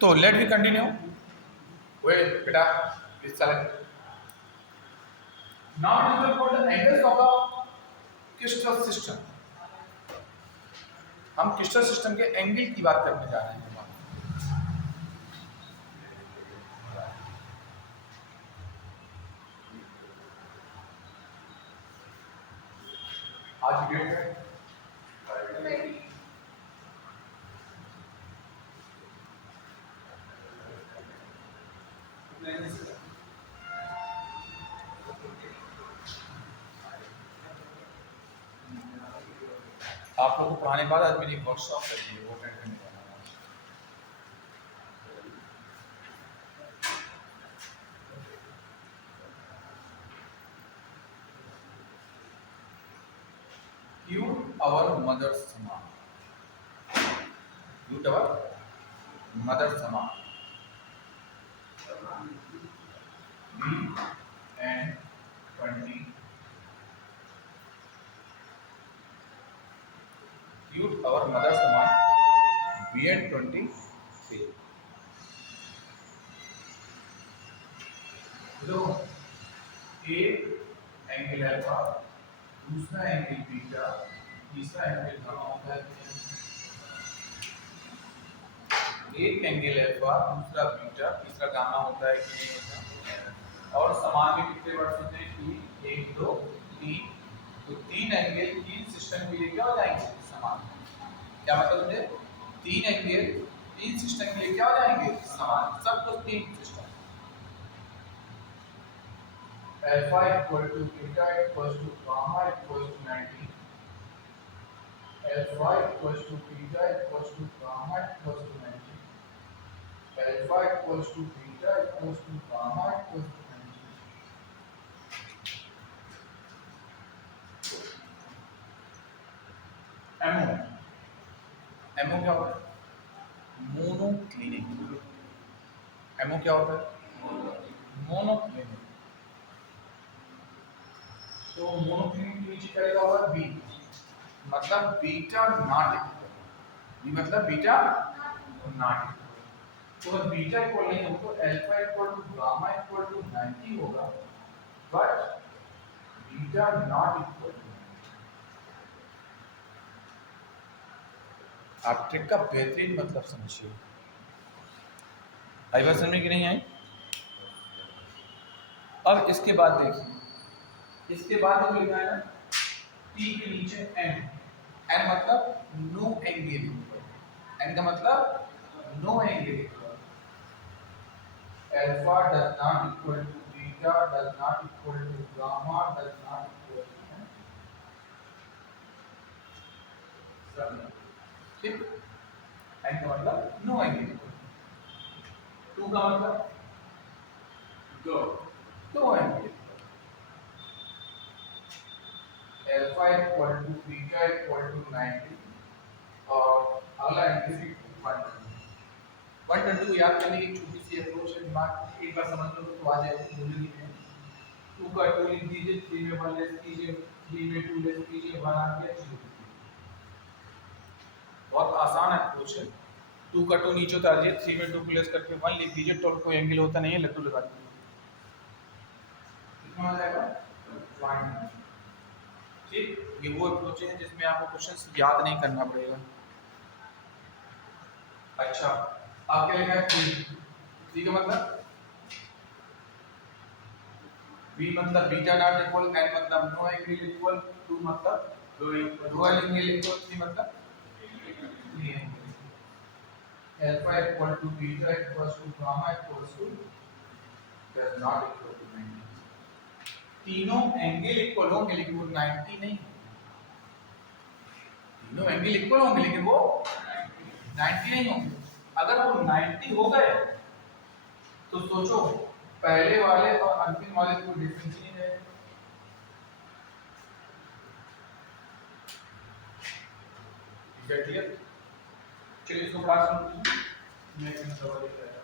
तो late we continue. Wait बेटा, please select. Now it is called the angles of the crystal system. हम crystal system के angle की बात करने जा रहे हैं। आज की डेट में आप लोगों को पढ़ाने के बाद आज मेरी वर्कशॉप करनी है, वो अटेंड करने जाना है। Cute our mother Sama. Cute our mother Sama. B and 20. Cute our mother Sama. B and 23. तो एक एंगल अल्फा, दूसरा एंगल बीटा, तीसरा एंगल गामा होता है। एक एंगल अल्फा, दूसरा बीटा, तीसरा गामा होता है कि नहीं होता। और समान में कितने वर्ड्स होते हैं? 2, 1, 2, 3। तो तीन एंगल तीन सिस्टम के लिए क्या हो जाएंगे? समान। क्या मतलब मुझे? तीन एंगल तीन सिस्टम के लिए क्या हो जाएंगे? समान। सब कुछ तीन system. Alpha equal to beta equal to gamma equal to 90। Alpha equal to beta equal to gamma equal to 90। Alpha equal to beta equal to gamma equal to 90। MO MO क्या होता है? मोनोक्लिनिक। एमओ क्या होता है? Monoclinic. तो monoclinic के नीचे क्या लिखा होगा? बी, मतलब बीटा नॉट इक्वल। बी मतलब बीटा नॉट इक्वल। तो अगर बीटा इक्वल नहीं हो तो alpha equal to gamma equal to 90 होगा, but beta not equal to. आप ट्रिक का बेहतरीन मतलब समझिए। आई बात समझ में कि नहीं आई? अब इसके बाद देखिए, इसके बाद जो लिखा है ना, टी के नीचे एन। एन मतलब नो एंगल। एन का मतलब no angle. Alpha does not equal to beta does not equal to gamma does not equal to. ठीक, एन का मतलब नो एंगल। टू का मतलब दो angle. Alpha equal to beta equal to 90 और अगला एंगल 120 को याद करने की छोटी सी अप्रोच है। दिमाग एक बार समझ लो तो आ जाएगा, भूलेंगे नहीं। 2 का 2 लिख दीजिए, 3 में 1 लेस कीजिए, 3 में 2 लेस कीजिए, 1 आ गया 0। बहुत आसान अप्रोच है। 2 का 2 नीचे उतार दीजिए, 3 में 2 को लेस करके 1 लिख दीजिए, तो कोई एंगल होता नहीं है, लट्टू लगा दीजिए, कितना आ जाएगा? 1। ठीक, ये वो अप्रोच है जिसमें आपको क्वेश्चंस याद नहीं करना पड़ेगा। अच्छा, आप क्या लिखा है? 3 का मतलब बी मतलब बीटा नॉट इक्वल, एन मतलब नो एंगल इक्वल, 2 मतलब दो एंगल इक्वल, 3 मतलब 3 angle. Alpha equal to beta equal to gamma equal to does not equal to 90। तीनों एंगल इक्वल होंगे लेकिन वो 90 नहीं। तीनों एंगल इक्वल होंगे लेकिन वो 90 नहीं होंगे। अगर वो 90 हो गए तो सोचो पहले वाले और अंतिम वाले को डिफरेंस नहीं रहेगा। क्लियर? चलिए इसको क्लास में मैं एक सवाल लेकर आया।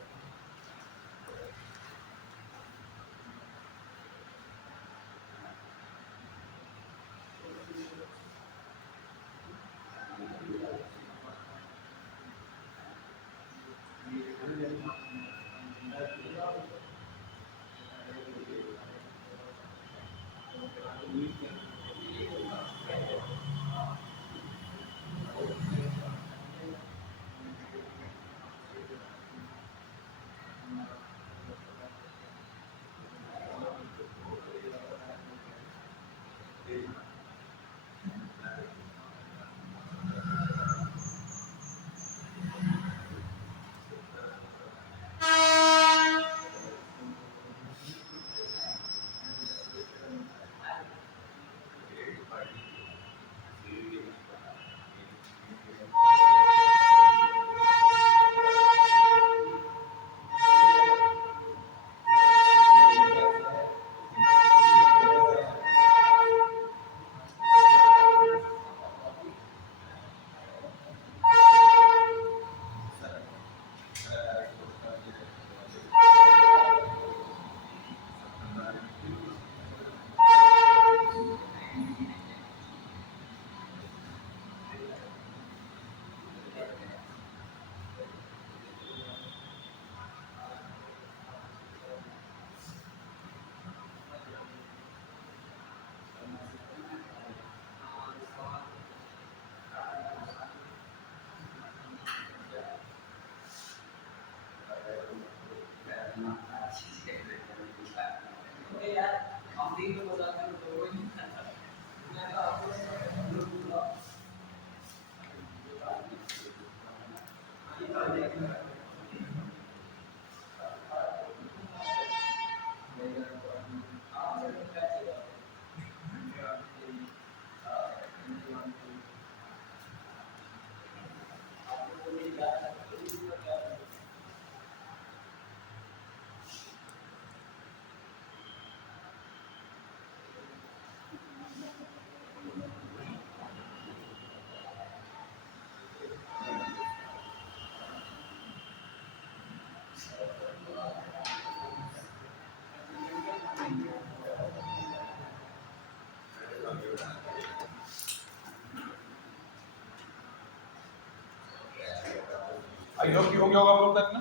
आई होप हो गया होगा बोल तक ना,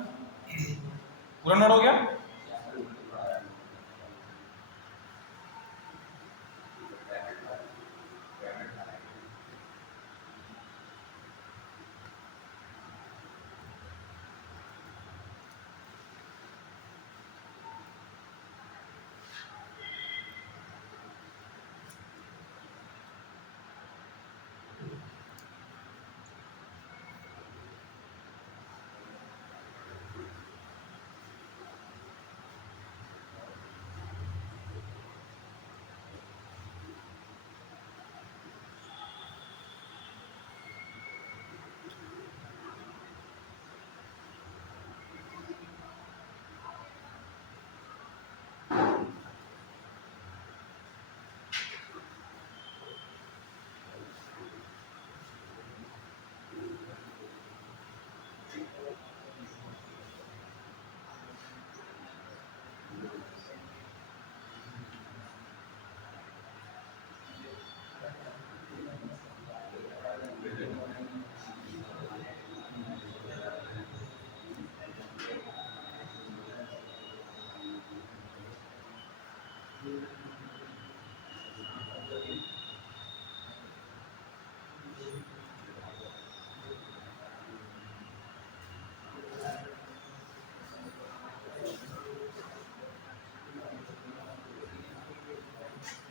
पूरा नोट हो गया।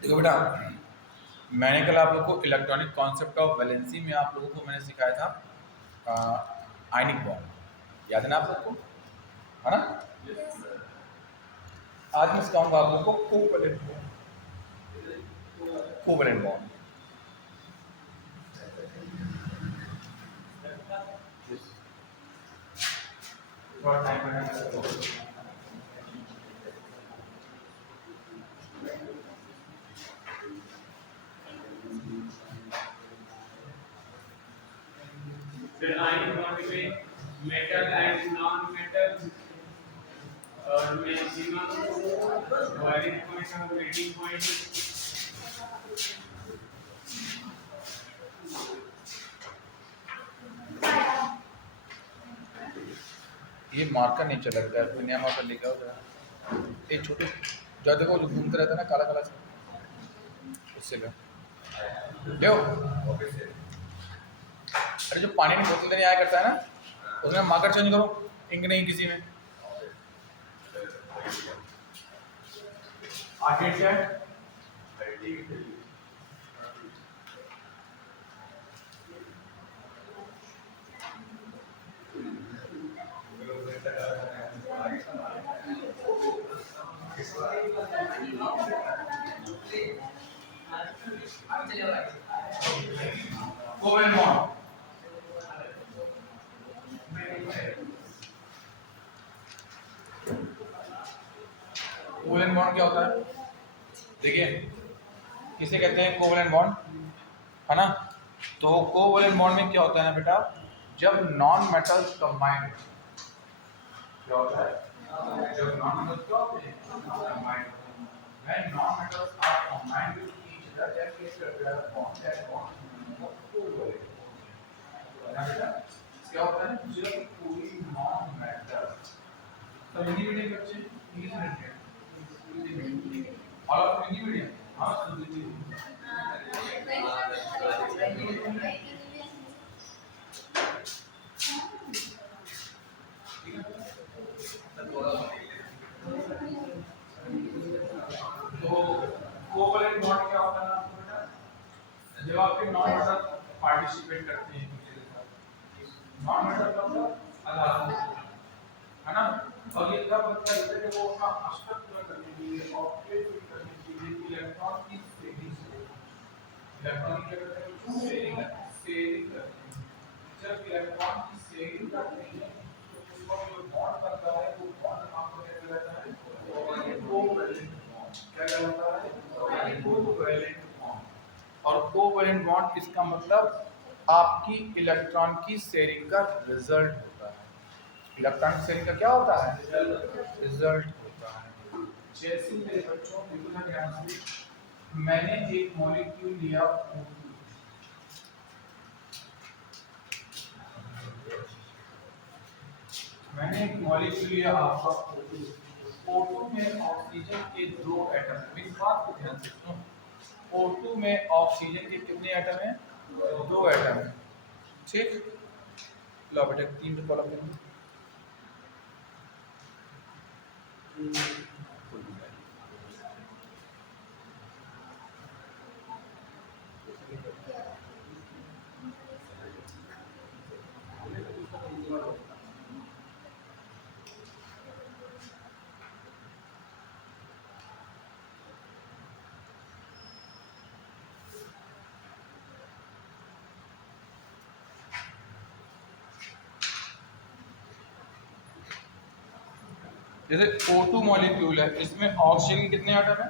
देखो बेटा, मैंने कल आप लोगों को इलेक्ट्रॉनिक कॉन्सेप्ट ऑफ वैलेंसी में आप लोगों को मैंने सिखाया था आयनिक बॉन्ड, याद है ना आप लोग को, है ना। आज मैं सिखाऊंगा आप लोगों को कोवैलेंट बॉन्ड, कोवैलेंट बॉन्ड। थोड़ा टाइम है। Then ionic bond between metal and non-metal, maximum boiling point or melting point. ये मार्कर नहीं चल लगता है, नया मार्कर लेके आओ जरा, एक छोटे जो देखो जो घूमते रहता है ना काला काला से, उससे लो। अरे जो पानी में बोतल देने आया करता है ना, उसमें मार्कर चेंज करो, इंक नहीं किसी में। आगे क्या है? कोवैलेंट बॉन्ड, कोवैलेंट बॉन्ड क्या होता है? देखिए, किसे कहते हैं कोवैलेंट बॉन्ड, है ना। तो कोवैलेंट बॉन्ड में क्या होता है ना बेटा, जब नॉन मेटल्स कंबाइंड, क्या होता है, जब नॉन मेटल्स क्या होते हैं combined, when non-metals are combined with each other, that creates a bond, that bond is covalent. ना बेटा, क्या होता है, जब कोई non-metal, तो हिंदी मीडियम बच्चे, इंग्लिश मीडियम, और आप हिंदी मीडियम, हाँ सुन लीजिए। तो कोवैलेंट बॉन्ड क्या होता है आपको बेटा, जब आपके नॉन मेटल पार्टिसिपेट करते हैं एक दूसरे के साथ, नॉन मेटल का मतलब है ना। और ये कब बनता है जब वो अपना अष्टक पूरा करने के लिए ऑक्टेट फिल करने के लिए इलेक्ट्रॉन की शेयरिंग इलेक्ट्रॉन क्या करते हैं शेयरिंग करते हैं। जब इलेक्ट्रॉन की शेयरिंग करते हैं तो उसका जो बॉन्ड बनता है वो बॉन्ड आपको क्या कहलाता है कोवैलेंट बॉन्ड। क्या कहलाता है कोवैलेंट बॉन्ड। और कोवैलेंट बॉन्ड इसका मतलब आपकी इलेक्ट्रॉन की शेयरिंग का रिजल्ट होता है। इलेक्ट्रॉन शेयरिंग का क्या होता है रिजल्ट होता है। जैसे मेरे बच्चों देखना ध्यान से, मैंने एक मॉलिक्यूल लिया मैंने एक मॉलिक्यूल लिया आपका O2 में ऑक्सीजन के 2 एटम है। इस बात को ध्यान से सुनो, O2 में ऑक्सीजन के कितने एटम हैं 2 एटम है। ठीक, लो बेटा 3 कॉलम में जैसे O2 मॉलिक्यूल है, इसमें ऑक्सीजन के कितने एटम है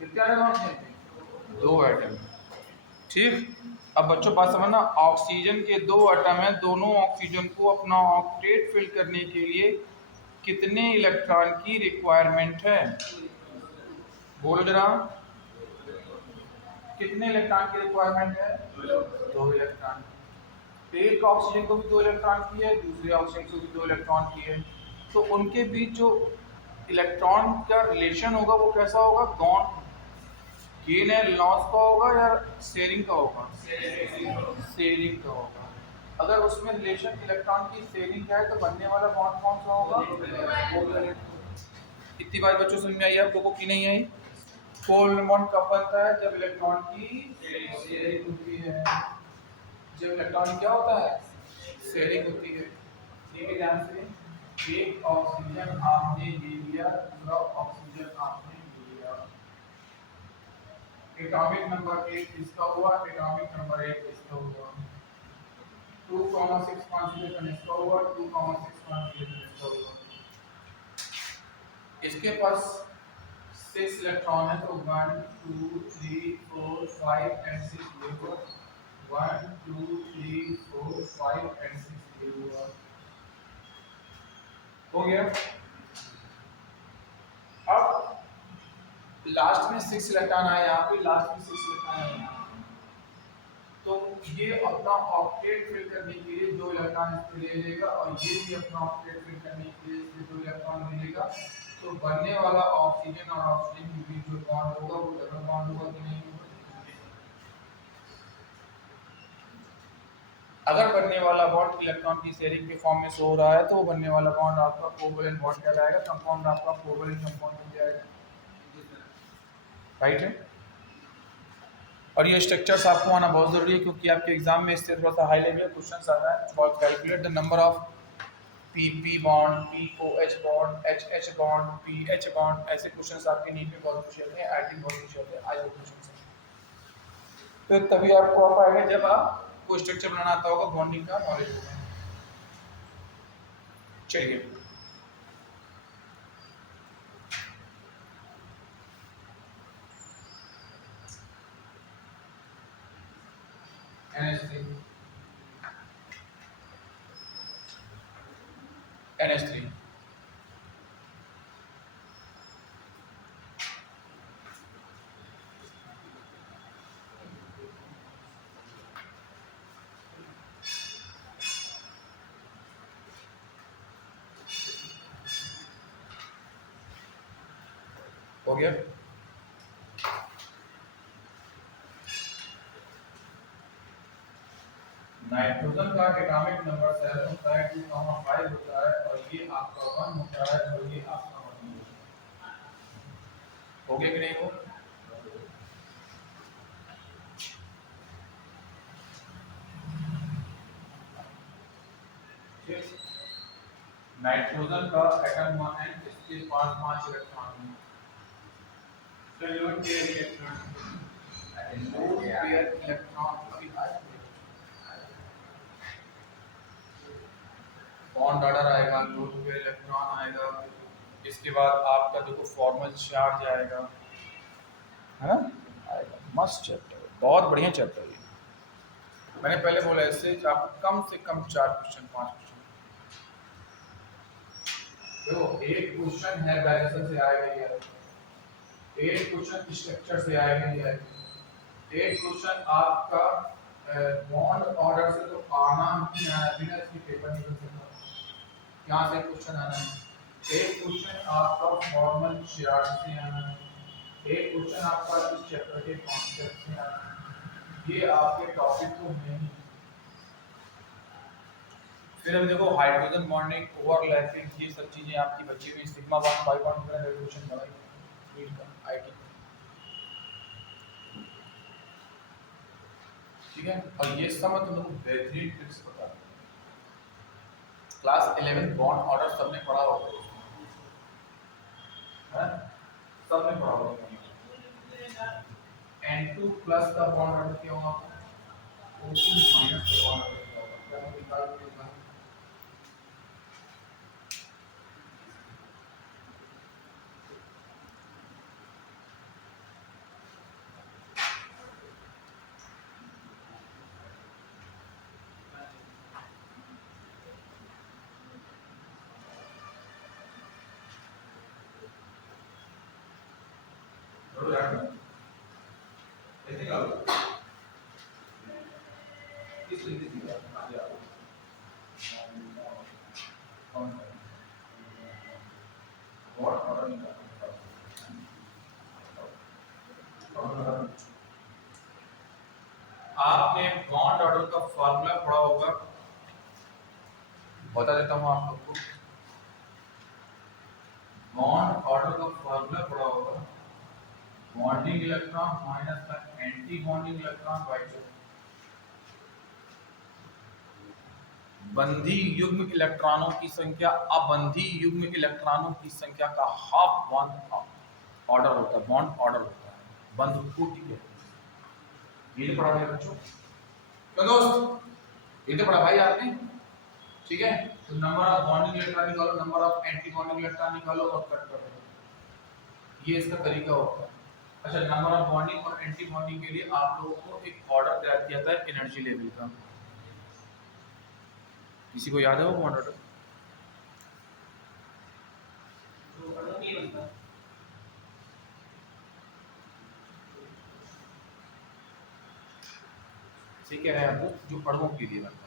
कितने एटम ऑक्सीजन 2 एटम। ठीक, अब बच्चों बात समझना, ऑक्सीजन के 2 एटम है, दोनों ऑक्सीजन को अपना ऑक्टेट फिल करने के लिए कितने इलेक्ट्रॉन की रिक्वायरमेंट है बोल जरा, कितने इलेक्ट्रॉन की रिक्वायरमेंट है 2 इलेक्ट्रॉन। एक ऑक्सीजन को भी 2 इलेक्ट्रॉन की है, दूसरे ऑक्सीजन को भी 2 इलेक्ट्रॉन की है, तो उनके बीच जो इलेक्ट्रॉन का रिलेशन होगा वो कैसा होगा गेन है लॉस का होगा या शेयरिंग का होगा शेयरिंग का होगा। अगर उसमें रिलेशन इलेक्ट्रॉन की शेयरिंग का है तो बनने वाला बॉन्ड कौन सा होगा। इतनी बात बच्चों समझ में आई आप लोगों की नहीं आई। कोवैलेंट बॉन्ड कब बनता है जब इलेक्ट्रॉन की शेयरिंग होती है, जब इलेक्ट्रॉन क्या होता है शेयरिंग होती है। ठीक है, ध्यान से एक ऑक्सीजन आपने ले लिया, दूसरा ऑक्सीजन आपने ले लिया, एटॉमिक नंबर 1 इसका हुआ, एटॉमिक नंबर 1 इसका हुआ, 2,6 कॉन्फ़िगरेशन इसका हुआ, 2,6 कॉन्फ़िगरेशन इसका हुआ। इसके पास 6 इलेक्ट्रॉन है तो 1 2 3 4 5 एंड 6 ये हुआ, 1 2 3 4 5 एंड 6 ये हुआ, हो गया। अब लास्ट में 6 इलेक्ट्रॉन आए यहाँ पे, लास्ट में 6 इलेक्ट्रॉन आए यहाँ, तो ये अपना ऑक्टेट फिल करने के लिए 2 इलेक्ट्रॉन इससे ले लेगा और ये भी अपना ऑक्टेट फिल करने के लिए इससे 2 इलेक्ट्रॉन ले लेगा, तो बनने वाला ऑक्सीजन और ऑक्सीजन के बीच जो बॉन्ड होगा वो डबल बॉन्ड होगा कि नहीं होगा। अगर बनने वाला बॉन्ड इलेक्ट्रॉन की शेयरिंग के फॉर्म में शो हो रहा है तो वो बनने वाला बॉन्ड आपका कोवैलेंट बॉन्ड कहलाएगा, कंपाउंड आपका कोवैलेंट कंपाउंड बन जाएगा। राइट है, और ये स्ट्रक्चर्स आपको आना बहुत जरूरी है क्योंकि आपके एग्जाम में इससे थोड़ा सा हाई लेवल क्वेश्चन आता है। For calculate the number of PP bond, POH bond, HH bond, PH bond, ऐसे क्वेश्चंस आपके नीट में बहुत पूछे जाते हैं, आईटी बहुत पूछे जाते हैं, आईओ क्वेश्चंस। तो तभी आपको आ पाएगा जब आपको स्ट्रक्चर बनाना आता होगा, बॉन्डिंग का नॉलेज होगा। चलिए NH3 NH3 हो गया। नाइट्रोजन का एटॉमिक नंबर 7 होता है, 2,5 होता है और ये आपका 1 होता है और ये आपका 1 होता है। हो गया कि नहीं हो। नाइट्रोजन का एटम 1 है, इसके पास 5 इलेक्ट्रॉन हैं। So load pair electron. दो पेयर इलेक्ट्रॉन अभी आया, बॉन्ड ऑर्डर आएगा, दो पेयर इलेक्ट्रॉन आएगा, इसके बाद आपका देखो फॉर्मल चार्ज आएगा, है ना, आएगा। मस्त चैप्टर, बहुत बढ़िया चैप्टर है। मैंने पहले बोला इससे आपको कम से कम 4 क्वेश्चन 5 क्वेश्चन देखो, एक क्वेश्चन है बैलेंस से आएगा ये आएगा, एक क्वेश्चन स्ट्रक्चर से आएगा ये आएगा, एक क्वेश्चन आपका बॉन्ड ऑर्डर से तो आना ही आना, बिना इसके पेपर नहीं बन सकता, यहाँ से क्वेश्चन आना है, एक क्वेश्चन आपका फॉर्मल चार्ज से आना है, एक क्वेश्चन आपका इस चैप्टर के कॉन्सेप्ट से आना है, ये आपके टॉपिक को नहीं। फिर हम देखो हाइड्रोजन बॉन्डिंग, ओवरलैपिंग, ये सब चीजें आपकी बची हुई, सिग्मा बॉन्ड पाई बॉन्ड का रेवोल्यूशन बढ़ाई आईटी, ठीक है। और ये सब मैं तुमको बेहतरीन ट्रिक्स बता दूं, क्लास 11 बॉन्ड ऑर्डर सबने पढ़ा होगा, है सबने पढ़ा होगा। N2 प्लस का बॉन्ड ऑर्डर क्या होगा, O2 माइनस का बॉन्ड ऑर्डर क्या होगा, क्या मैं निकाल दूंगा। ऐसे निकालो, किस तरीके से निकालो, कौन सा बॉन्ड ऑर्डर निकालो, आपने बॉन्ड ऑर्डर का फॉर्मूला पढ़ा होगा, बता देता हूँ आप लोग को, बॉन्ड ऑर्डर का फॉर्मूला पढ़ा होगा, बॉन्डिंग इलेक्ट्रॉन माइनस का एंटी बॉन्डिंग इलेक्ट्रॉन बाय 2, बंधी युग्म इलेक्ट्रॉनों की संख्या अबंधी युग्म इलेक्ट्रॉनों की संख्या का हाफ बॉन्ड ऑर्डर होता है, बॉन्ड ऑर्डर होता है, बंध कोटि के ये पढ़ा है बच्चों, तो दोस्त ये तो पढ़ा भाई आपने, ठीक है। तो नंबर ऑफ बॉन्डिंग इलेक्ट्रॉन निकालो, number of anti bonding electron निकालो और कट करो, ये इसका तरीका होता है। अच्छा, नंबर ऑफ बॉन्डिंग और एंटी बॉन्डिंग के लिए आप लोगों को एक ऑर्डर तैयार किया था एनर्जी लेवल का, किसी को याद है वो बॉन्ड ऑर्डर? तो अणु नहीं बनता। ठीक कह रहे हैं आपको, जो अणुओं के लिए बनता है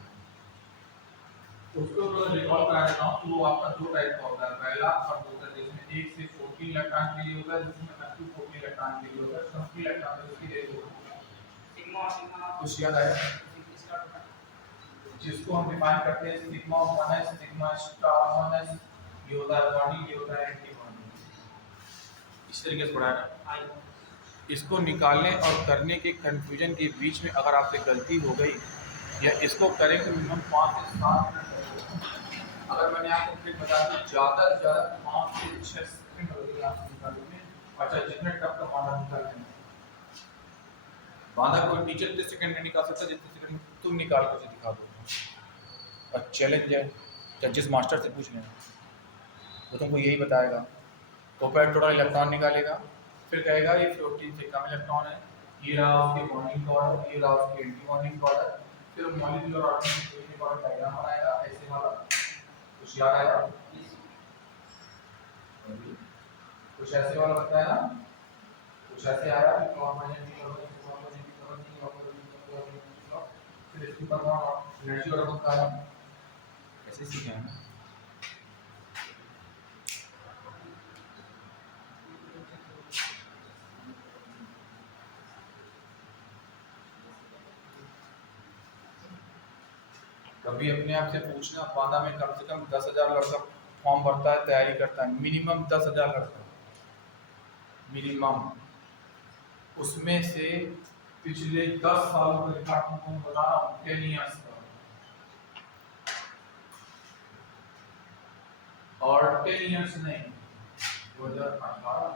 उसको तो रिकॉल करा देता हूँ कि वो आपका दो टाइप का होता है, पहला और दूसरा, जिसमें एक से 14 इलेक्ट्रॉन के लिए होता है, जिसमें up to 14 इलेक्ट्रॉन के लिए होता है, 20 इलेक्ट्रॉन है उसकी रेट होती है। सिग्मा सिग्मा कुछ याद आया? जिसको हम डिफाइन करते हैं sigma 1s, sigma star 1s, ये होता है बॉन्डिंग, ये होता है एंटी बॉन्डिंग। इस तरीके से पढ़ा है ना। इसको निकालने और करने के कंफ्यूजन के बीच में अगर आपसे गलती हो गई या इसको करेंगे मिनिमम 5 से 7 मिनट लगेगा। अगर मैंने आपको ट्रिक बता दी ज़्यादा से ज़्यादा 5 से 6 सेकंड लगेगा आपको निकालने में। अच्छा, जितने टफ का बांधा निकालने में, बांधा कोई टीचर 30 सेकंड में निकाल सकता है, जितने सेकंड में तुम निकाल कर दिखा दो। और चैलेंज है, जजेस मास्टर से पूछ लेना, वो तुमको यही बताएगा। तो पहले टोटल इलेक्ट्रॉन निकालेगा, फिर कहेगा ये 14 से कम इलेक्ट्रॉन है, ये रहा उसके बॉन्डिंग का ऑर्डर, ये रहा उसके एंटी बॉन्डिंग का ऑर्डर, फिर मॉलिक्यूलर ऑर्बिटल का डायग्राम बनाएगा ऐसे वाला। कुछ याद आया? कुछ ऐसे वाला बताया ना, कुछ ऐसे आया कि फिर इसके ऊपर एनर्जी ऑर्डर बताया, ऐसे सीखे हैं ना। कभी अपने आप से पूछना, बांदा में कम से कम 10,000 लड़का फॉर्म भरता है, तैयारी करता है, मिनिमम 10,000 लड़का मिनिमम। उसमें से पिछले 10 सालों का रिकॉर्ड तुमको बता रहा हूँ, 10 ईयर्स का और 10 ईयर्स नहीं 2018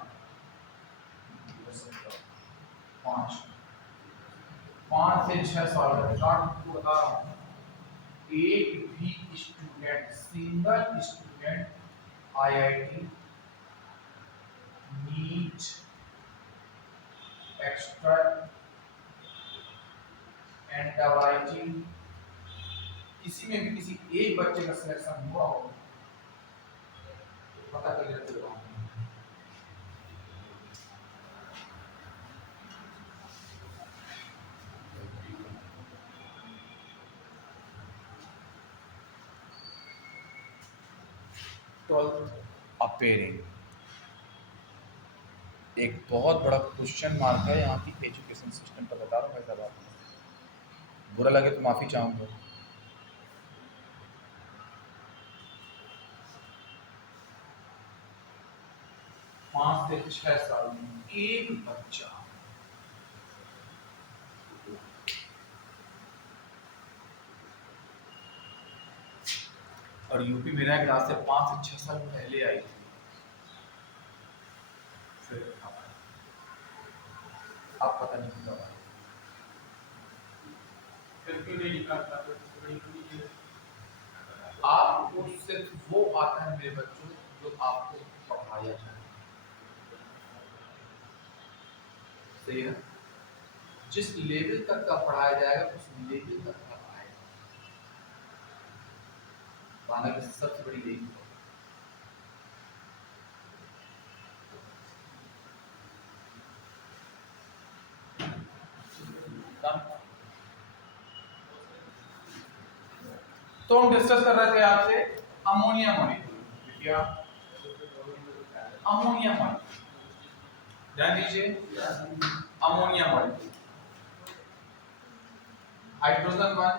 5 से 6 साल का आपको बता रहा हूँ। एक भी student single student IIT NEET extra and किसी में भी किसी एक बच्चे का सिलेक्शन हुआ हो पता कर लेते हो। अपेयरिंग एक बहुत बड़ा क्वेश्चन मार्क है यहाँ की एजुकेशन सिस्टम पर, बता रहा हूँ भाई साहब आपको, बुरा लगे तो माफी चाहूंगा। पांच से 6 साल में एक बच्चा और यूपी में रैंक आज से 5 से 6 साल पहले आई थी। फिर अब पता नहीं कब आई। आपको सिर्फ वो आता है मेरे बच्चों जो आपको पढ़ाया जाए, सही है। जिस लेवल तक का पढ़ाया जाएगा उस लेवल तक का आएगा। बांग्लादेश की सबसे बड़ी यही है। तो हम डिस्कस कर रहे थे आपसे अमोनिया मॉलिक्यूल, क्या अमोनिया मॉलिक्यूल, ध्यान दीजिए ammonia molecule, hydrogen 1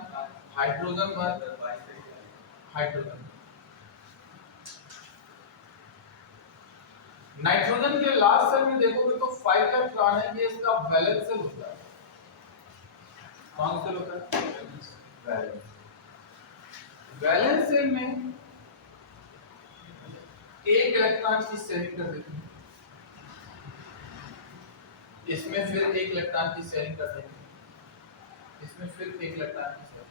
hydrogen 1 hydrogen, nitrogen के लास्ट सेल में देखोगे तो 5 इलेक्ट्रॉन है, ये इसका वैलेंस सेल होता है। कौन सा सेल होता है? वैलेंस। वैलेंस सेल में एक इलेक्ट्रॉन की शेयरिंग कर देते हैं, इसमें फिर एक इलेक्ट्रॉन की शेयरिंग कर देते हैं, इसमें फिर एक इलेक्ट्रॉन की शेयरिंग,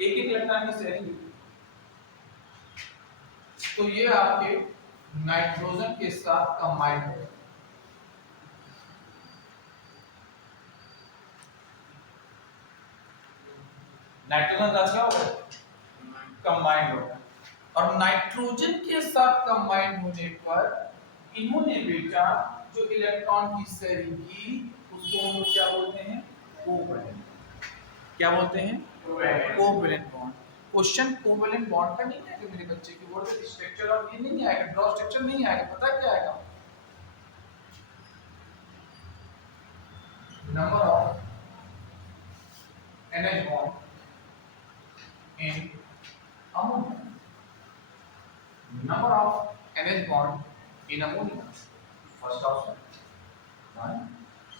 एक इलेक्ट्रॉन की शेयरिंग। तो ये आपके नाइट्रोजन के साथ कंबाइंड है। नाइट्रोजन का क्या होगा? कंबाइंड होगा। और नाइट्रोजन के साथ कंबाइंड होने पर इन्होंने बेटा जो इलेक्ट्रॉन की शेयरिंग की उसको हम क्या बोलते हैं? कोवैलेंट। क्या बोलते हैं? Covalent bond. Question covalent bond का नहीं आएगा मेरे बच्चे के बोर्ड में, स्ट्रक्चर और ये नहीं आएगा, ड्रॉ स्ट्रक्चर नहीं आएगा, पता क्या आएगा? Number of NH bond in ammonia, number of NH bond in ammonia, first option 1,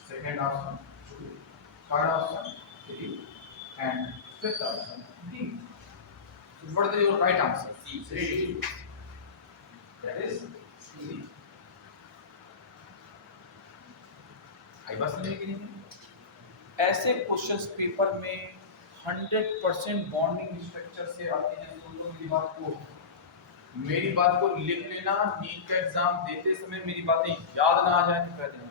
second option 2, third option 3 and fifth option D. So what is your right answer? C. That is C. आई बात समझ में नहीं? ऐसे questions paper में 100% bonding structure से आते हैं। सुन लो मेरी बात को लिख लेना, नीट का एग्जाम देते समय मेरी बातें याद ना आ जाए तो कह देना।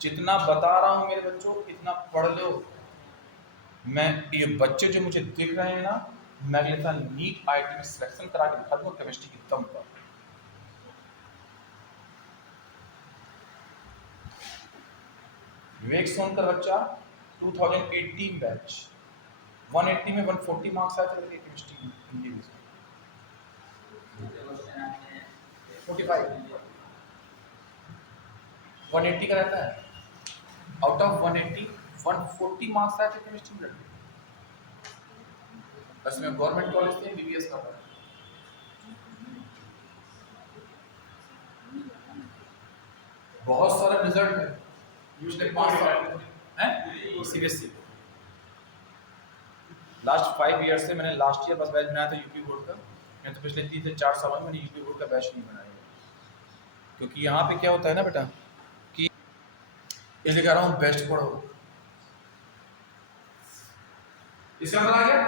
जितना बता रहा हूं मेरे बच्चों इतना पढ़ लो। मैं ये बच्चे जो मुझे दिख रहे हैं ना, मैं अगले साल नीट आईआईटी में सिलेक्शन करा के दिखा दूंगा केमिस्ट्री की दम पर। विवेक सोनकर बच्चा 2018 बैच, 180 में 140 मार्क्स आए थे केमिस्ट्री में, हिंदी में 45 180 का रहता है, आउट ऑफ 180 140 मार्क्स आए थे केमिस्ट्री में। बस मैं गवर्नमेंट कॉलेज में बीबीएस कर रहा हूँ। बहुत सारा रिजल्ट है पिछले 5 साल हैं, सीरियसली लास्ट 5 ईयर से। मैंने लास्ट ईयर बस बैच बनाया था यूपी बोर्ड का, मैं तो पिछले 3 से 4 साल में मैंने यूपी बोर्ड का बैच नहीं बनाया, क्योंकि यहाँ पे क्या होता है ना बेटा कि ये कह रहा हूँ बेस्ट पढ़ो। इसका मतलब आ गया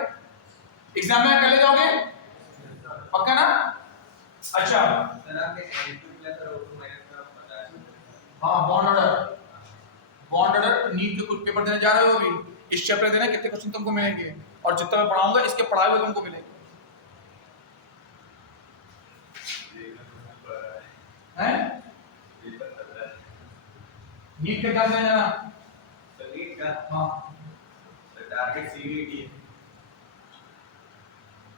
एग्जाम में कर ले जाओगे पक्का ना? अच्छा हाँ बॉन्ड ऑर्डर नीट के कुछ पेपर देने जा रहे हो अभी, इस चैप्टर देना कितने क्वेश्चन तुमको मिलेंगे, और जितना मैं पढ़ाऊंगा इसके पढ़ाए हुए तुमको मिलेंगे हैं। नीट का क्या देना जाना? हाँ टारगेट सीवीटी है।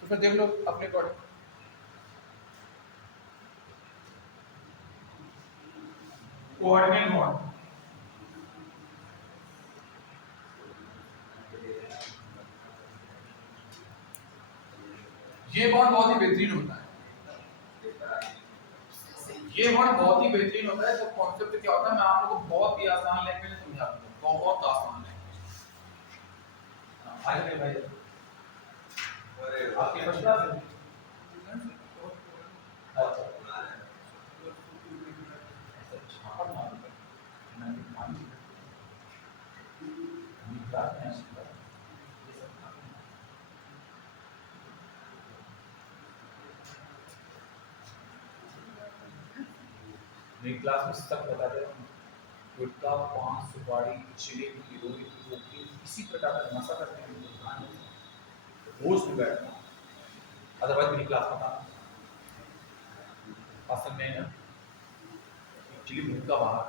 तो फिर देख लो अपने अकॉर्डिंग। कोऑर्डिनेट बॉन्ड ये बॉन्ड बहुत ही बेहतरीन होता है, ये बॉन्ड बहुत ही बेहतरीन होता है। तो कॉन्सेप्ट क्या होता है मैं आप लोगों को बहुत ही आसान लैंग्वेज में समझा दूंगा, बहुत आसान लैंग्वेज। आगे भाई आपके फर्स्ट क्लास है मेरी क्लास में सब बता दे रहा हूँ, गुटखा पान सुपारी जलेबी रोटी कोकीन इसी प्रकार का नशा करते हैं रोज में बैठना, अदरवाइज मेरी क्लास में आना असल में ना एक्चुअली भूखा बाहर।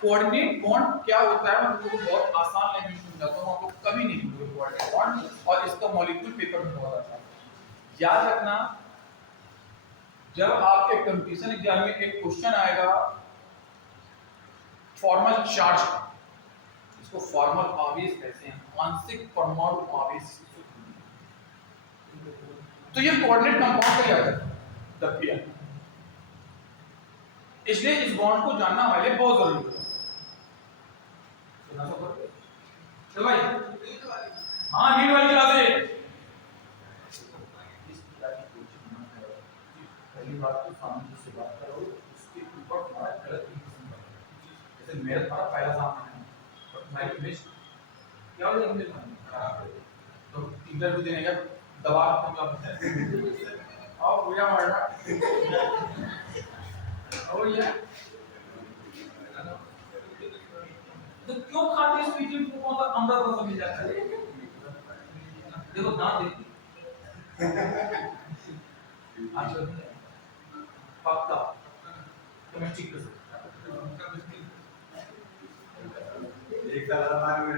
कोऑर्डिनेट बॉन्ड क्या होता है मैं तुमको बहुत आसान लैंग्वेज में समझाता हूँ, आप लोग कभी नहीं भूलोगे कोऑर्डिनेट बॉन्ड, और इसका मॉलिक्यूल पेपर में बहुत आता है। याद रखना जब आपके कंपटीशन एग्जाम में एक क्वेश्चन आएगा फॉर्मल चार्ज का, इसको फॉर्मल आवेश कहते हैं, आंशिक परमाणु आवेश, तो ये कोऑर्डिनेट कंपाउंड का याद है दबिया, इसलिए इस बॉन्ड को जानना हमारे लिए बहुत जरूरी है। तो भाई हाँ नीट वाली क्लास है। पहली बात तो सामने से बात करो उसके ऊपर तुम्हारा गलत इंप्रेशन बने, जैसे मेरा तुम्हारा पहला सामने है और तुम्हारी इमेज क्या हो जाएगी खराब हो जाएगी, तो इंटरव्यू देने का दबाव तुम आओ पूरा मारना ओ ये तो क्यों खाते इस वीडियो को कौन सा अंदर को समझ जाता है, देखो दांत देखो अच्छा पक्का तो मैं ठीक कर सकता एक साल बाद में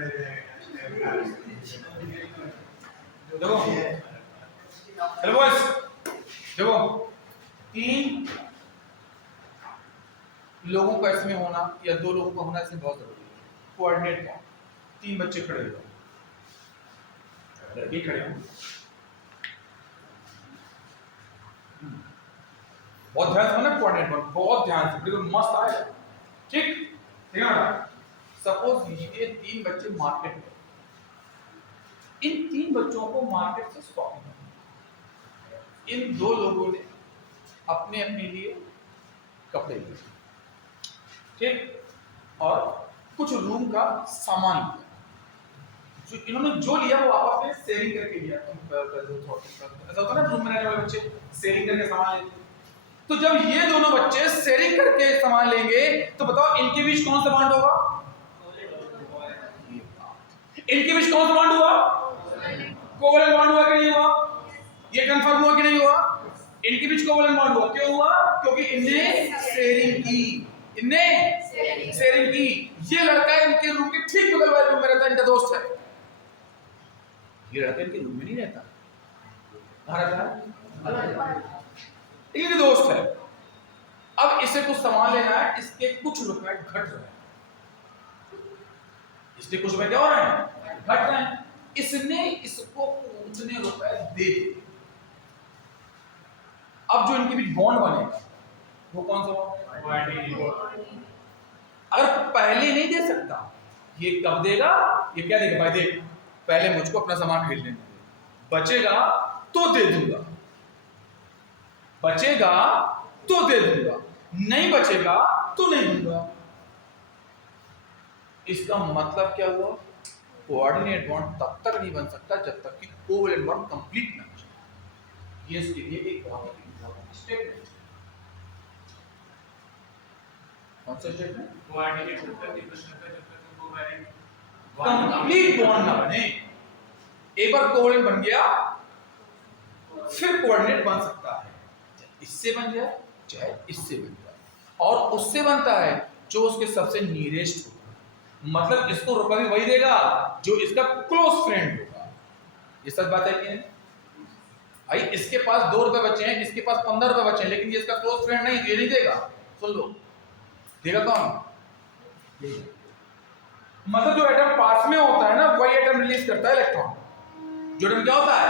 देखो हेलो बॉयज देखो 3 लोगों का इसमें होना या 2 लोगों का होना इसमें बहुत जरूरी है। कोऑर्डिनेट बॉन्ड 3 बच्चे खड़े हो, लड़के खड़े हो, बहुत ध्यान से ना कोऑर्डिनेट बॉन्ड बहुत ध्यान से बिल्कुल मस्त आएगा ठीक है ना। सपोज ये 3 बच्चे मार्केट में, इन 3 बच्चों को मार्केट से शॉपिंग, इन 2 लोगों ने अपने अपने लिए कपड़े लिए ठीक, और कुछ रूम का सामान लिया, जो इन्होंने जो लिया वो आपस में शेयरिंग करके लिया। ऐसा होता है ना रूम में रहने वाले बच्चे शेयरिंग करके सामान लेते हैं, तो जब ये दोनों बच्चे शेयरिंग करके सामान लेंगे तो बताओ इनके बीच कौन सा बॉन्ड होगा, इनके बीच कौन सा बॉन्ड हुआ, कोवलेंट बॉन्ड हुआ कि नहीं हुआ, ये कंफर्म हुआ कि नहीं हुआ, इनके बीच कोवलेंट बॉन्ड हुआ, क्यों हुआ, क्योंकि इनने शेयरिंग की, इनने शेयरिंग की। ये लड़का इनके रूम के ठीक बगल वाले रूम में रहता है, इनका दोस्त है, ये लड़का इनके रूम में नहीं रहता, कहाँ रहता है, इनके दोस्त है। अब इसे कुछ सामान लेना है, इसके कुछ रुपए घट रहे हैं, इसके कुछ रुपए क्या हो रहे हैं, घट रहे हैं, इसने इसको उतने रुपए दे दिए। अब जो इनके बीच बॉन्ड बनेगा वो कौन सा बॉन्ड, अगर पहले नहीं दे सकता ये कब देगा, ये क्या देगा भाई देख पहले मुझको अपना सामान खरीद लेने दे, बचेगा तो दे दूंगा, बचेगा तो दे दूंगा, नहीं बचेगा तो नहीं दूंगा। इसका मतलब क्या हुआ? कोऑर्डिनेट बॉन्ड तब तक नहीं बन सकता जब तक कि कोवैलेंट बॉन्ड कंप्लीट ना हो जाए। ये इसके लिए एक बहुत ही इंपॉर्टेंट स्टेटमेंट। कौन सा स्टेटमेंट? कोऑर्डिनेट तब तक नहीं बन सकता जब तक कोवैलेंट कंप्लीट बॉन्ड ना बने। एक बार कोवैलेंट बन गया फिर कोऑर्डिनेट बन सकता है, चाहे इससे बन जाए चाहे इससे बन जाए, और उससे बनता है जो उसके सबसे नियरेस्ट होगा। मतलब इसको रुपया भी वही देगा जो इसका क्लोज फ्रेंड होगा। ये सच बात है कि नहीं भाई? इसके पास 2 रुपए बचे हैं, इसके पास 15 रुपए बचे हैं, लेकिन ये इसका क्लोज फ्रेंड नहीं, ये नहीं देगा। सुन लो, देगा कौन? ये। मतलब जो एटम पास में होता है ना, वही एटम रिलीज करता है इलेक्ट्रॉन। जो एटम क्या होता है?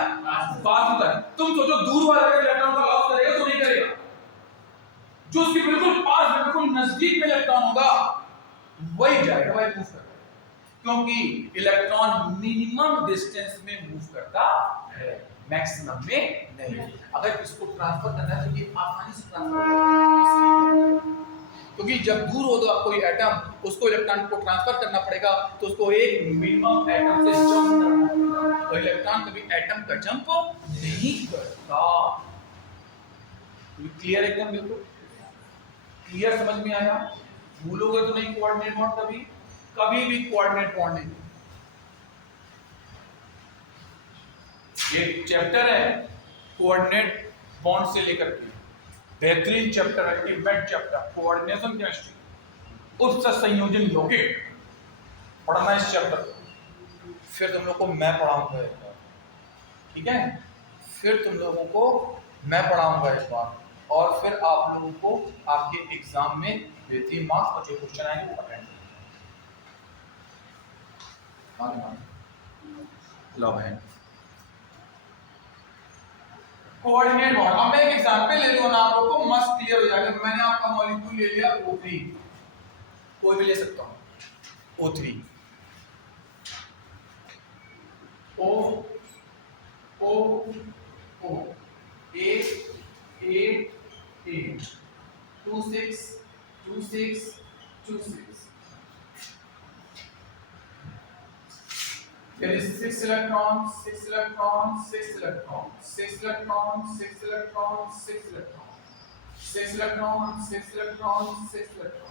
पास होता है। तुम सोचो दूर वाला अगर इलेक्ट्रॉन का लॉस करेगा तो नहीं करेगा, जो उसके बिल्कुल पास में, बिल्कुल नजदीक में इलेक्ट्रॉन होगा वही जाएगा, वही मूव करेगा, क्योंकि इलेक्ट्रॉन मिनिमम डिस्टेंस में मूव करता है, मैक्सिमम में नहीं। अगर इसको ट्रांसफर करना है तो ये आसानी से ट्रांसफर होगा, क्योंकि जब दूर हो तो कोई एटम, उसको इलेक्ट्रॉन को ट्रांसफर करना पड़ेगा, तो उसको एक मिनिमम एटम से जंप करना पड़ेगा, और इलेक्ट्रॉन कभी एटम का जंप नहीं करता। क्लियर? एकदम बिल्कुल क्लियर, समझ में आया? भूलोगे तो नहीं कोऑर्डिनेट बॉन्ड, कभी कभी भी कोऑर्डिनेट बॉन्ड नहीं। ये चैप्टर है कोऑर्डिनेट बॉन्ड से लेकर के, बेहतरीन चैप्टर है, अल्टीमेट चैप्टर, कोऑर्डिनेशन केमिस्ट्री, उत्सर्जक संयोजन यौगिक। पढ़ना इस चैप्टर को, फिर तुम लोग को मैं पढ़ाऊंगा एक बार, ठीक है? फिर तुम लोगों को मैं पढ़ाऊंगा एक बार, और फिर आप लोगों को आपके एग्जाम में बेहतरीन मार्क्स और जो क्वेश्चन आएंगे वो अटेंड लो बहन। कोऑर्डिनेट बॉन्ड, अब मैं एक एग्जांपल ले लूं ना, आप लोगों को मस्त क्लियर हो जाएगा। मैंने आपका मॉलिक्यूल ले लिया O3, कोई भी ले सकता हूं, O3, O O O, A A A, 2 6 2 6 2 6, there is 6 electrons 6 electrons 6 electrons 6 electrons 6 electrons 6 electrons 6 electrons 6 electrons 6 electrons।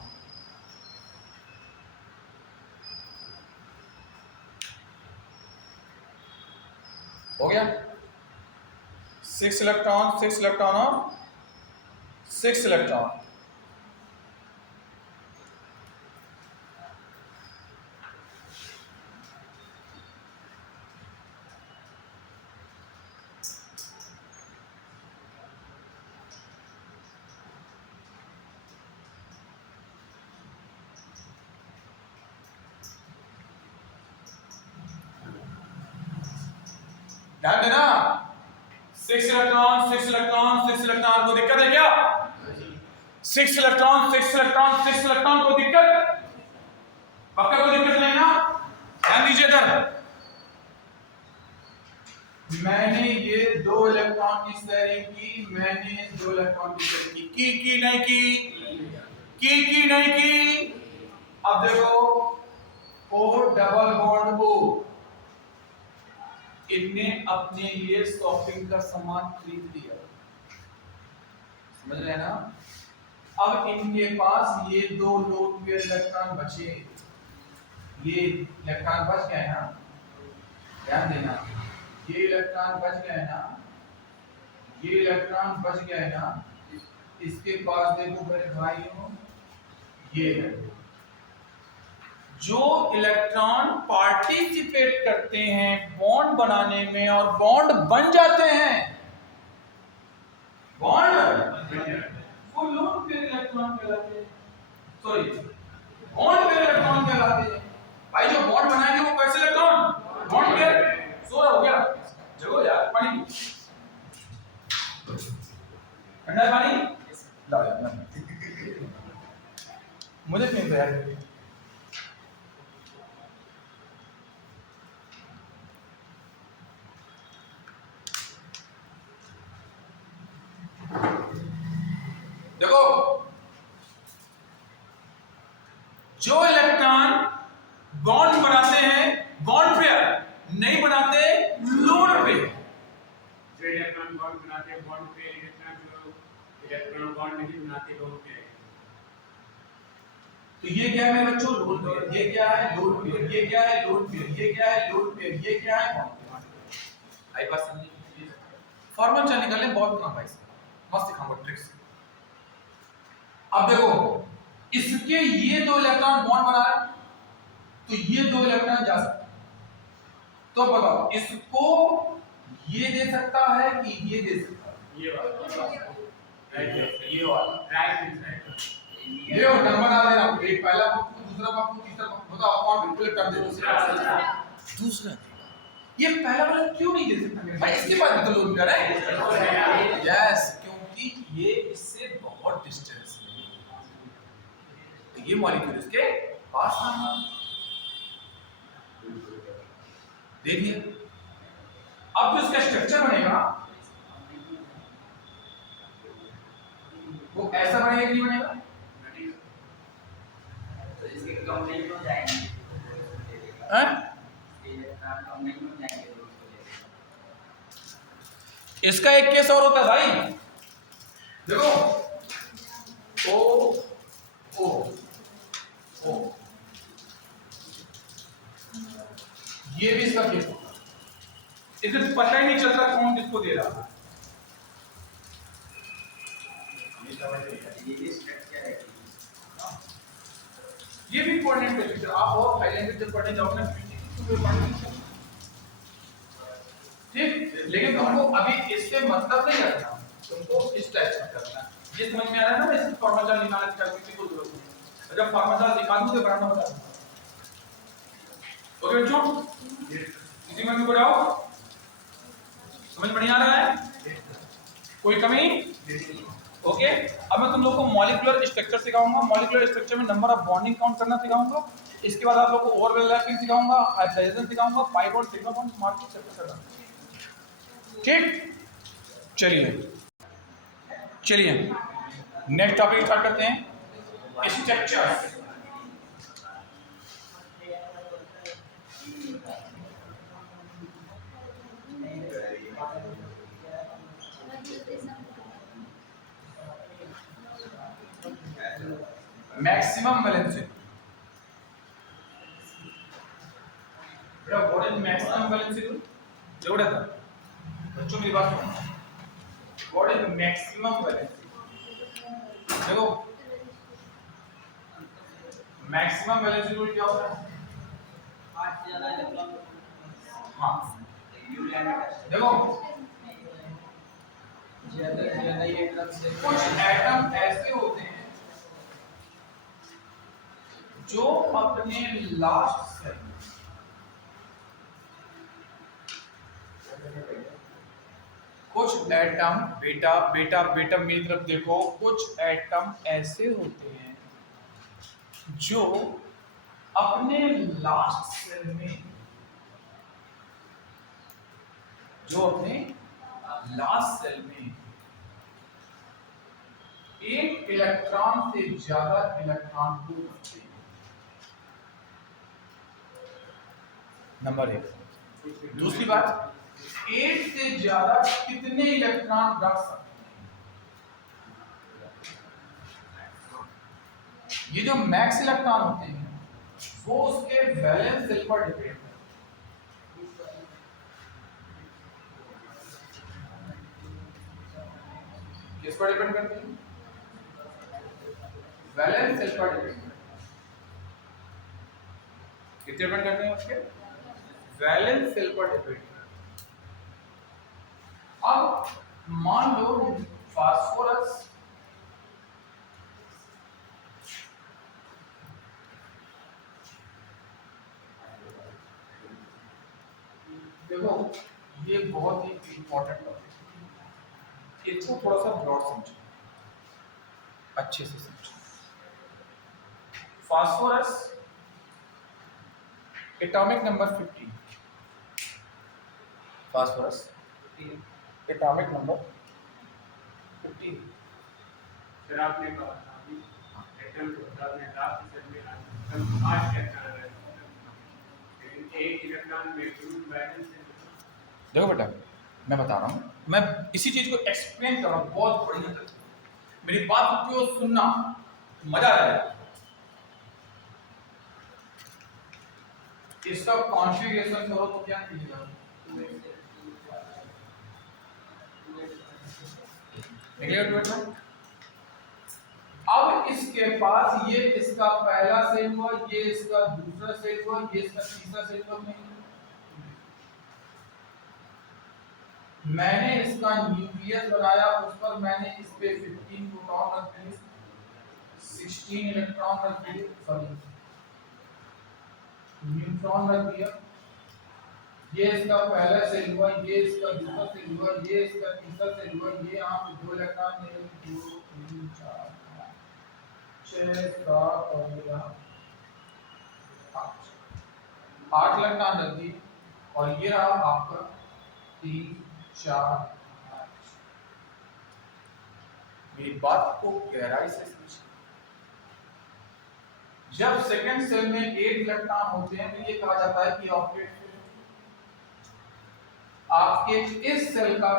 हो गया? 6 इलेक्ट्रॉन 6 इलेक्ट्रॉन और 6 इलेक्ट्रॉन। ध्यान देना, 6 इलेक्ट्रॉन 6 इलेक्ट्रॉन 6 इलेक्ट्रॉन को दिक्कत है क्या? 6 इलेक्ट्रॉन 6 इलेक्ट्रॉन 6 इलेक्ट्रॉन को दिक्कत? पक्का कोई दिक्कत नहीं ना? ध्यान दीजिए इधर, मैंने ये 2 इलेक्ट्रॉन की शेयरिंग की, मैंने 2 इलेक्ट्रॉन की शेयरिंग की नहीं की नहीं की? अब देखो, O डबल बॉन्ड O, इनने अपने लिए शॉपिंग का सामान खरीद लिया, समझ रहे हैं ना? अब इनके पास ये 2 लोन पेयर इलेक्ट्रॉन बचे, ये इलेक्ट्रॉन बच गए ना, ध्यान देना, ये इलेक्ट्रॉन बच गए ना, ये इलेक्ट्रॉन बच गए ना, इसके पास देखो मेरे भाइयों, ये है जो इलेक्ट्रॉन पार्टिसिपेट करते हैं बॉन्ड बनाने में और बॉन्ड बन जाते हैं, बॉन्ड वो लोन पेयर इलेक्ट्रॉन कहलाते हैं, सॉरी बॉन्ड पेयर इलेक्ट्रॉन कहलाते हैं। भाई जो बॉन्ड बनाएंगे वो कैसे इलेक्ट्रॉन? Bond pair. सो हो गया, जगो यार, पानी ठंडा पानी लाओ यार, मुझे क्यों यार? इलेक्ट्रॉन बॉन्ड नहीं बनाते लोग के। तो ये क्या है मेरे बच्चों, लोन पेयर, ये क्या है लोन पेयर, ये क्या है लोन पेयर, ये क्या है लोन पेयर, ये क्या है बॉन्ड पेयर। आई बात समझी? फॉर्मूला चल निकालने बहुत काम है इसका, मस्त सिखाऊंगा ट्रिक्स। अब देखो इसके ये दो इलेक्ट्रॉन बॉन्ड बना रहे हैं, तो ये दो इलेक्ट्रॉन जा सकते हैं, तो बताओ इसको ये दे सकता है कि ये दे सकता है? ये वाला ये वाला राइट हैंड साइड। ये और नंबर आ रहा है, एक पहला पक्ष दूसरा पक्ष तीसरा पक्ष, बताओ कौन बिल्कुल कर दे दूसरा। ये पहला वाला क्यों नहीं दे सकता भाई, इसके बाद तो लोन पेयर है। यस, क्योंकि ये इससे बहुत डिस्टेंस में है, तो ये मॉलिक्यूल इसके पास है। देखिए अब जो इसका स्ट्रक्चर बनेगा वो ऐसा बनेगा कि नहीं बनेगा? तो इसके कम नहीं हो जाएंगे, हैं? कम नहीं हो जाएंगे तो इसका एक केस और होता है भाई, देखो ओ ओ ओ, ये भी इसका केस होता है, इसे पता ही नहीं चलता कौन किसको दे रहा है। ये स्ट्रक्चर है। ये भी इंपॉर्टेंट है, आप बहुत हाई लैंग्वेज जब पढ़ने जाओगे ना ठीक, लेकिन तुमको अभी इससे मतलब नहीं रखना, तुमको इस टाइप से करना है। ये समझ में आ रहा है ना, मैं इसका फॉर्मूला निकालने की कोई जरूरत नहीं, जब फॉर्मूला दिखा दूं तो बनाना बता दूंगा। ओके बच्चों, इसी में को जाओ, समझ बढ़िया आ रहा है, कोई कमी? ओके, अब मैं तुम लोग को मॉलिक्यूलर स्ट्रक्चर सिखाऊंगा, मॉलिक्यूलर स्ट्रक्चर में नंबर ऑफ बॉन्डिंग काउंट करना सिखाऊंगा, इसके बाद आप लोग को ओवरलैपिंग सिखाऊंगा, हाइड्रोजन सिखाऊंगा, pi bond, sigma bond, small bond, ठीक। चलिए नेक्स्ट टॉपिक स्टार्ट करते हैं, स्ट्रक्चर। मैक्सिमम वैलेंसी, बेटा what is maximum valency rule? जोड़ा था बच्चों, मेरी बात सुनो, व्हाट इज मैक्सिमम वैलेंसी? देखो मैक्सिमम वैलेंसी रूल क्या होता है? हाँ देखो कुछ एटम ऐसे होते हैं जो अपने लास्ट सेल, कुछ एटम, बेटा बेटा बेटा मेरी तरफ देखो, कुछ एटम ऐसे होते हैं जो अपने लास्ट सेल में, जो अपने लास्ट सेल में एक इलेक्ट्रॉन से ज्यादा इलेक्ट्रॉन को रखते हैं। नंबर एक। दूसरी बात, एक से ज्यादा कितने इलेक्ट्रॉन रख सकते हैं? ये जो मैक्स इलेक्ट्रॉन होते हैं वो उसके वैलेंस सेल पर डिपेंड है। किस पर डिपेंड करते हैं? वैलेंस सेल पर डिपेंड करते हैं। कितने डिपेंड करते हैं उसके? वैलेंस सेल पर डिपेंड करते हैं। अब मान लो फास्फोरस देखो ये बहुत ही इंपॉर्टेंट टॉपिक है, इसको थोड़ा सा ब्रॉड समझो, अच्छे से समझो। Phosphorus atomic number 15, phosphorus atomic number 15। फिर आपने कहा था कि एटम को अपने लास्ट सेल में एटम 5 इलेक्ट्रॉन रहते हैं, लेकिन एक इलेक्ट्रॉन में ग्रुप बैलेंस है। देखो बेटा मैं बता रहा हूँ, मैं इसी चीज को एक्सप्लेन कर रहा हूँ बहुत बढ़िया तरीके से। मेरी बात क्यों सुनना, मजा आ जाएगा। इसका कॉन्फ़िगरेशन करो तो क्या मिलेगा, अब इसके पास ये इसका पहला सेल हुआ, ये इसका दूसरा सेल हुआ, ये इसका तीसरा सेल हुआ। मैंने इसका न्यूक्लियस बनाया, उस पर मैंने इस पे 15 प्रोटॉन रख दिए, 16 इलेक्ट्रॉन रख दिए, सॉरी न्यूट्रॉन रख दिया। ये इसका पहला सेल हुआ, ये इसका दूसरा सेल हुआ, ये इसका तीसरा सेल हुआ, ये यहाँ पे 2 इलेक्ट्रॉन, 1 2 3 4 5 6 7 और यहाँ 8 इलेक्ट्रॉन रख दिए। और ये रहा आपका 3 4 5। मेरी बात को गहराई से समझिए। जब सेकंड सेल में 8 इलेक्ट्रॉन होते हैं तो ये कहा जाता है कि ऑक्टेट। आपके इस सेल का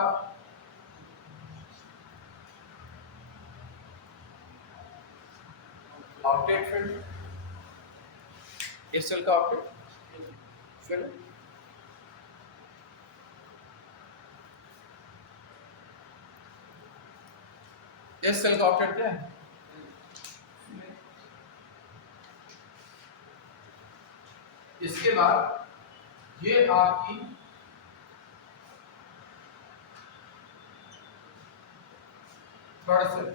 ऑक्टेट फील्ड, इस सेल का ऑक्टेट फील्ड, इस सेल का ऑक्टेट क्या है? इसके बाद ये आपकी थर्ड सेल,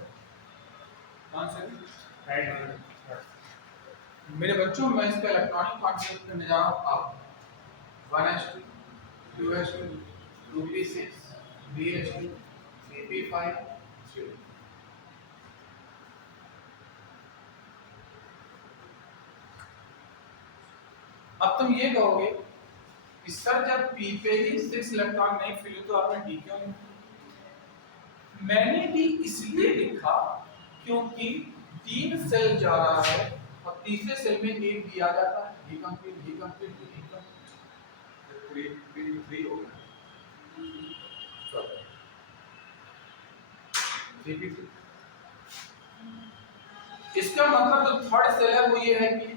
कौन सा? मेरे बच्चों, मैं इसका इलेक्ट्रॉनिक कॉन्फ़िगरेशन करने जा रहा हूं। आप 1s2 2s2 2p6 3s2 3p5 0। अब तुम ये कहोगे कि सर जब p पे ही 6 इलेक्ट्रॉन नहीं फिल तो आपने d क्यों नहीं? मैंने d इसलिए लिखा क्योंकि 3 सेल जा रहा है और तीसरे सेल में एक d आ जाता है, d complete d complete d complete 3 हो गया। इसका मतलब जो थर्ड सेल है वो ये है कि,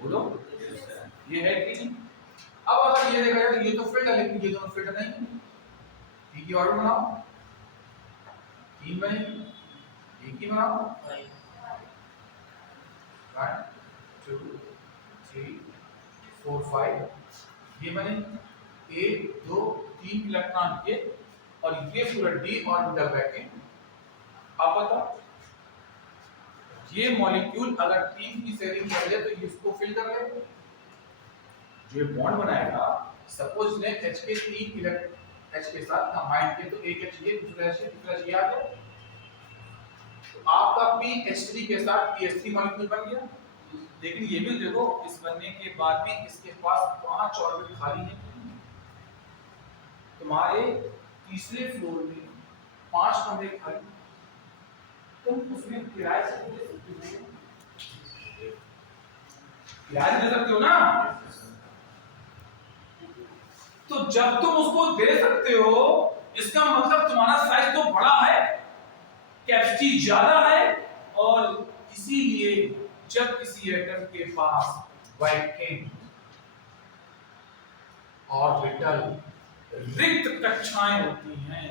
बोलो ये है कि नहीं? अब अगर ये देखा जाए तो ये तो फिल्ड है, लेकिन ये दोनों फिल्ड नहीं है। ठीक है, ऑर्डर बनाओ, 3 बनेगी, एक ही बनाओ, 1 2 3 4 5 ये बने 1 2 3 इलेक्ट्रॉन ये, और ये पूरा d ऑर्बिटल वैकेंट। अब बताओ ये मॉलिक्यूल अगर 3 की शेयरिंग कर ले तो इसको फिल कर ले, जो बॉन्ड बनाएगा, सपोज ने H के 3 इलेक्ट्रॉन H के साथ कंबाइन किए तो एक H ये, दूसरा H दूसरा H आ गया, तो आपका PH3 के साथ PH3 मॉलिक्यूल बन गया। लेकिन ये भी देखो, इस बनने के बाद भी इसके पास 5 ऑर्बिट खाली हैं। तुम्हारे तीसरे फ्लोर में 5 कमरे खाली, तुम उसमें किराए से दे सकते हो, किराए दे सकते हो ना। तो जब तुम उसको दे सकते हो, इसका मतलब तुम्हारा साइज तो बड़ा है, कैपेसिटी ज्यादा है, और इसीलिए जब किसी एटम के पास वैकेंट ऑर्बिटल रिक्त कक्षाएं होती हैं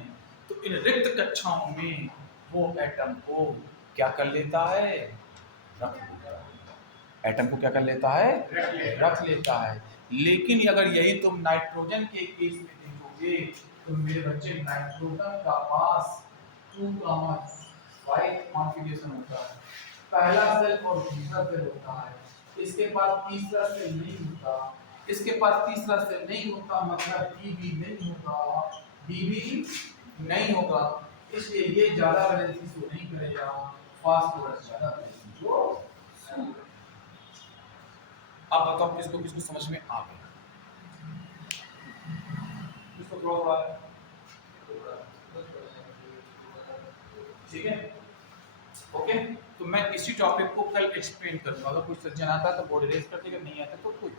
तो इन रिक्त कक्षाओं में वो एटम को क्या कर लेता है? रख लेता है। एटम को क्या कर लेता है? रख लेता है। लेकिन अगर यही तुम नाइट्रोजन के केस में देखोगे तो मेरे बच्चे, नाइट्रोजन का पास 2,5 कॉन्फ़िगरेशन होता है, पहला सेल और दूसरा सेल होता है। इसके पास तीसरा सेल नहीं होता, इसके पास तीसरा सेल नहीं होता, मतलब भी नहीं होगा, भी नहीं होगा, इसलिए ये ज्यादा वैलेंसी शो नहीं करेगा, फास्फोरस ज्यादा वैलेंसी शो। अब बताओ किसको किसको समझ में आ गया? किसको ड्रॉ हुआ है? ठीक है, ओके। तो मैं इसी टॉपिक को कल एक्सप्लेन करूंगा। अगर कुछ सज्जन आता है तो बोर्ड रेज कर देगा, नहीं आता तो कोई